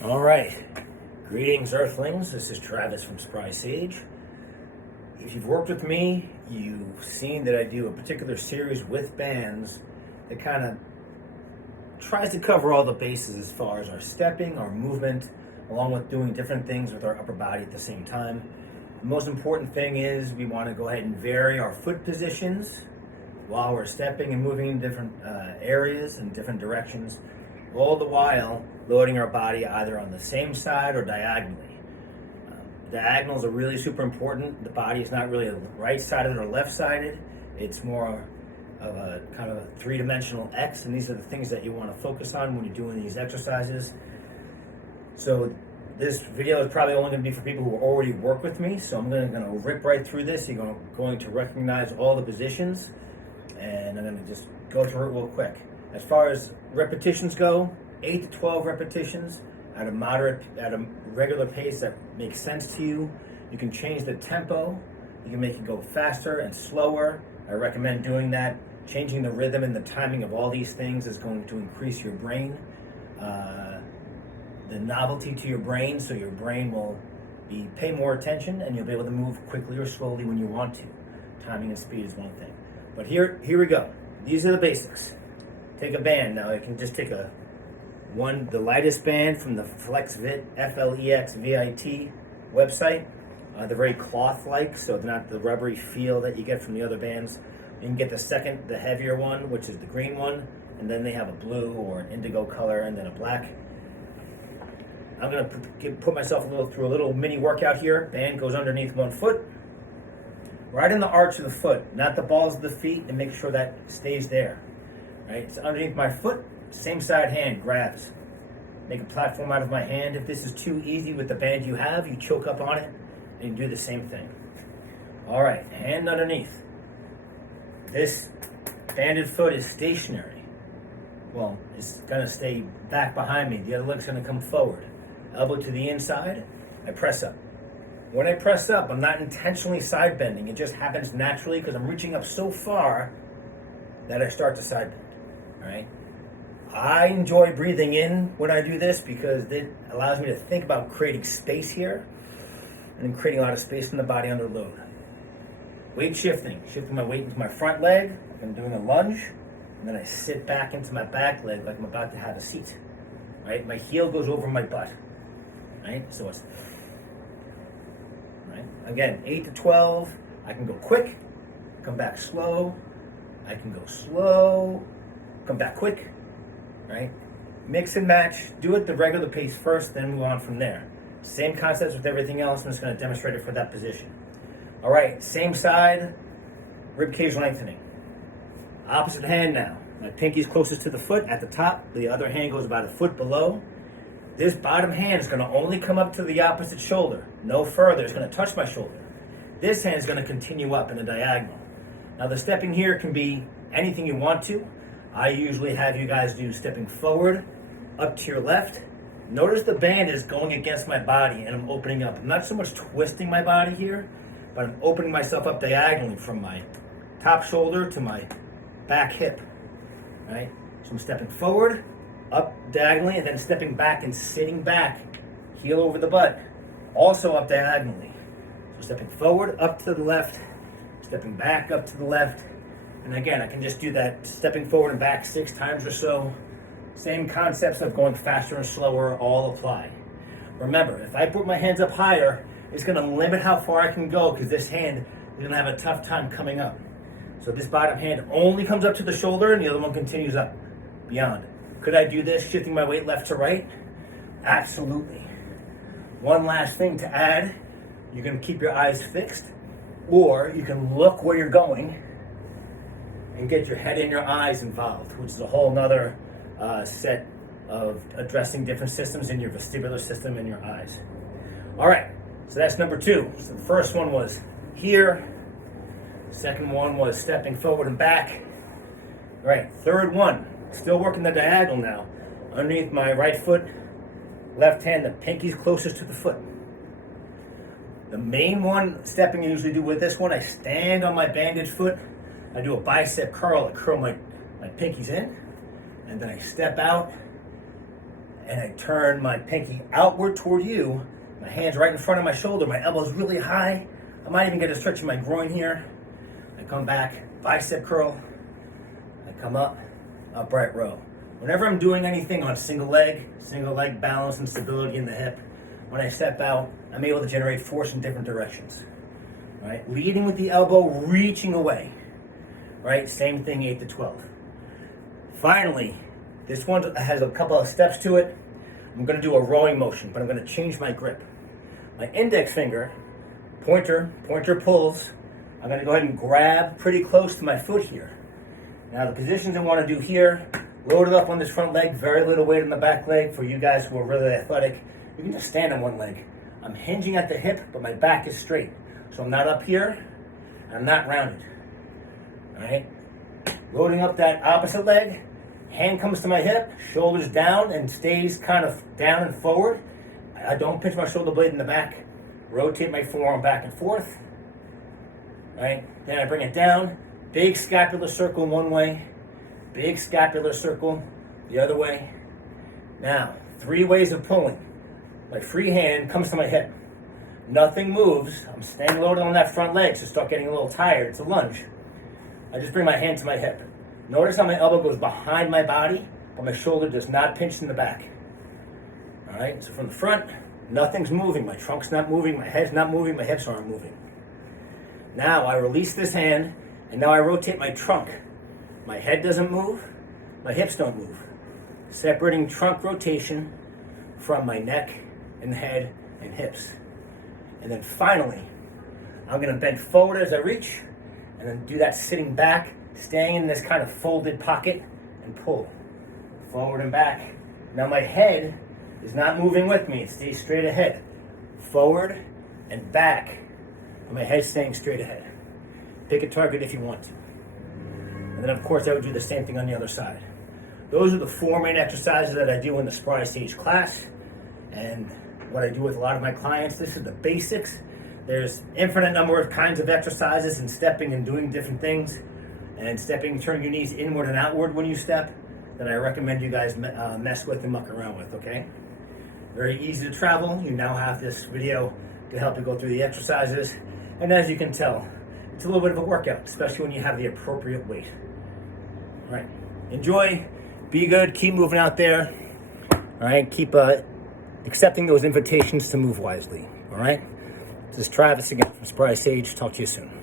All right. Greetings, Earthlings. This is Travis from Spry Sage. If you've worked with me, you've seen that I do a particular series with bands that kind of tries to cover all the bases as far as our stepping, our movement, along with doing different things with our upper body at the same time. The most important thing is we want to go ahead and vary our foot positions while we're stepping and moving in different areas and different directions, all the while loading our body either on the same side or diagonally. Diagonals are really super important. The body is not really right-sided or left-sided. It's more of a kind of a three-dimensional X, and these are the things that you want to focus on when you're doing these exercises. So this video is probably only going to be for people who already work with me, so I'm going to rip right through this. You're going to recognize all the positions, and I'm going to just go through it real quick. As far as repetitions go, 8 to 12 repetitions at a regular pace that makes sense to you. You can change the tempo. You can make it go faster and slower. I recommend doing that. Changing the rhythm and the timing of all these things is going to increase your brain, the novelty to your brain, so your brain will pay more attention and you'll be able to move quickly or slowly when you want to. Timing and speed is one thing. But here we go. These are the basics. Take a band. Now I can just take the lightest band from the FlexVit, FLEXVIT website. They're very cloth-like, so they're not the rubbery feel that you get from the other bands. You can get the heavier one, which is the green one, and then they have a blue or an indigo color and then a black. I'm going to put myself through a little mini workout here. Band goes underneath one foot, right in the arch of the foot, not the balls of the feet, and make sure that stays there. Right, it's underneath my foot, same side hand grabs. Make a platform out of my hand. If this is too easy with the band you have, you choke up on it and you do the same thing. All right, hand underneath. This banded foot is stationary. Well, it's gonna stay back behind me. The other leg's gonna come forward. Elbow to the inside, I press up. When I press up, I'm not intentionally side bending. It just happens naturally because I'm reaching up so far that I start to side bend. All right. I enjoy breathing in when I do this because it allows me to think about creating space here and then creating a lot of space in the body under load. Weight shifting my weight into my front leg, like I'm doing a lunge, and then I sit back into my back leg like I'm about to have a seat. Right? My heel goes over my butt. Right? So it's right. Again, 8 to 12. I can go quick, come back slow. I can go slow, come back quick, right? Mix and match. Do it the regular pace first, then move on from there. Same concepts with everything else. I'm just going to demonstrate it for that position. All right, same side, rib cage lengthening. Opposite hand now. My pinky's closest to the foot at the top. The other hand goes about a foot below. This bottom hand is going to only come up to the opposite shoulder. No further. It's going to touch my shoulder. This hand is going to continue up in a diagonal. Now the stepping here can be anything you want to. I usually have you guys do stepping forward, up to your left. Notice the band is going against my body and I'm opening up. I'm not so much twisting my body here, but I'm opening myself up diagonally from my top shoulder to my back hip, right? So I'm stepping forward, up diagonally, and then stepping back and sitting back, heel over the butt, also up diagonally. So stepping forward, up to the left, stepping back up to the left, and again, I can just do that stepping forward and back 6 times or so. Same concepts of going faster and slower all apply. Remember, if I put my hands up higher, it's going to limit how far I can go because this hand is going to have a tough time coming up. So this bottom hand only comes up to the shoulder and the other one continues up beyond. Could I do this shifting my weight left to right? Absolutely. One last thing to add, you can keep your eyes fixed, or you can look where you're going and get your head and your eyes involved, which is a whole nother set of addressing different systems in your vestibular system and your eyes. All right, so that's number 2. So the first one was here. Second one was stepping forward and back. All right, third one, still working the diagonal now. Underneath my right foot, left hand, the pinky's closest to the foot. The main one, stepping I usually do with this one, I stand on my banded foot. I do a bicep curl. I curl my pinkies in, and then I step out and I turn my pinky outward toward you. My hand's right in front of my shoulder. My elbow's really high. I might even get a stretch in my groin here. I come back, bicep curl. I come up, upright row. Whenever I'm doing anything on single leg balance and stability in the hip, when I step out, I'm able to generate force in different directions. Right? Leading with the elbow, reaching away. Right? Same thing, 8 to 12. Finally, this one has a couple of steps to it. I'm going to do a rowing motion, but I'm going to change my grip. My index finger, pointer pulls. I'm going to go ahead and grab pretty close to my foot here. Now the positions I want to do here, load it up on this front leg, very little weight on the back leg. For you guys who are really athletic, you can just stand on one leg. I'm hinging at the hip, but my back is straight. So I'm not up here, and I'm not rounded. All right? Loading up that opposite leg, hand comes to my hip, shoulders down and stays kind of down and forward. I don't pinch my shoulder blade in the back. Rotate my forearm back and forth. All right? Then I bring it down. Big scapular circle one way. Big scapular circle the other way. Now, 3 ways of pulling. My free hand comes to my hip. Nothing moves. I'm staying loaded on that front leg, so start getting a little tired. It's a lunge. I just bring my hand to my hip. Notice how my elbow goes behind my body, but my shoulder does not pinch in the back. All right, so from the front, nothing's moving. My trunk's not moving, my head's not moving, my hips aren't moving. Now I release this hand, and now I rotate my trunk. My head doesn't move, my hips don't move. Separating trunk rotation from my neck and head and hips. And then finally, I'm gonna bend forward as I reach, and then do that sitting back, staying in this kind of folded pocket, and pull. Forward and back. Now my head is not moving with me, it stays straight ahead. Forward and back. And my head's staying straight ahead. Pick a target if you want to. And then of course I would do the same thing on the other side. Those are the 4 main exercises that I do in the Spry Sage class. And what I do with a lot of my clients, this is the basics. There's infinite number of kinds of exercises and stepping and doing different things. And stepping, turning your knees inward and outward when you step, that I recommend you guys mess with and muck around with, okay? Very easy to travel. You now have this video to help you go through the exercises. And as you can tell, it's a little bit of a workout, especially when you have the appropriate weight. All right, enjoy, be good, keep moving out there. All right, keep accepting those invitations to move wisely, all right? This is Travis again from Spry Sage. Talk to you soon.